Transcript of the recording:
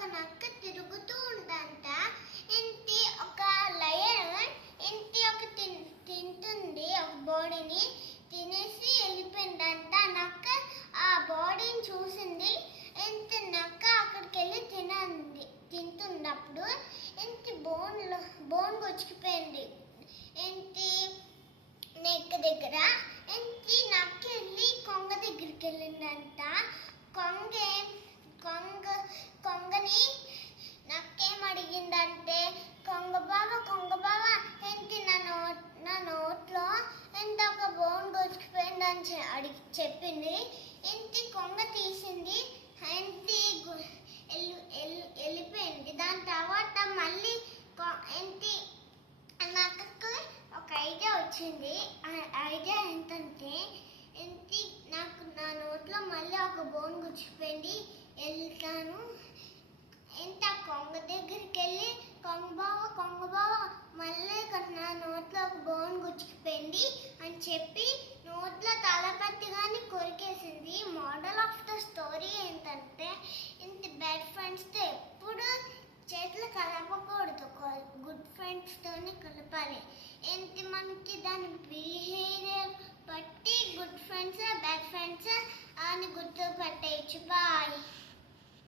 ఒక నక్క తిరుగుతూ ఉందంట. ఇంటి ఒక లయన్ ఇంటి ఒక తింటుంది, ఒక బాడీని తినేసి వెళ్ళిపోయిందంట. నక్క ఆ బాడీని చూసింది. ఇంటి నక్క అక్కడికి వెళ్ళి తింటున్నప్పుడు ఇంటి బోన్ గుచ్చుకుపోయింది ఇంటి నెక్ దగ్గర. ఇంటి నక్క వెళ్ళి కొంగ దగ్గరికి వెళ్ళిందంట. కొంగని నక్కేం అడిగిందంటే, కొంగ బావ ఏంటి నా నోట్లో ఎంత ఒక బోన్ గుచ్చుకుపోయిందని చెప్పింది. ఇంటి కొంగ తీసింది, ఇంటి వెళ్ళిపోయింది. దాని తర్వాత మళ్ళీ ఇంటి నక్కకు ఒక ఐడియా వచ్చింది. ఆ ఐడియా ఏంటంటే, ఇంటి నాకు నా నోట్లో మళ్ళీ ఒక బోన్ గుచ్చిపోయింది, వెళ్తాను. ఇంత కొంగ దగ్గరికి వెళ్ళి కొంగ బావ మళ్ళీ నా నోట్లో ఒక బోన్ గుచ్చిపోయింది అని చెప్పి నోట్లో తలపట్టి కానీ కొరికేసింది. మోడల్ ఆఫ్ ద స్టోరీ ఏంటంటే, ఇంత బ్యాడ్ ఫ్రెండ్స్తో ఎప్పుడు చేతులు కలపకూడదు, గుడ్ ఫ్రెండ్స్తోనే కలపాలి. ఏంటి మనకి దాని బిహేవియర్ బట్టి గుడ్ ఫ్రెండ్స్ బ్యాడ్ ఫ్రెండ్స్ అని గుర్తుపట్టేయచ్చు. బాయ్.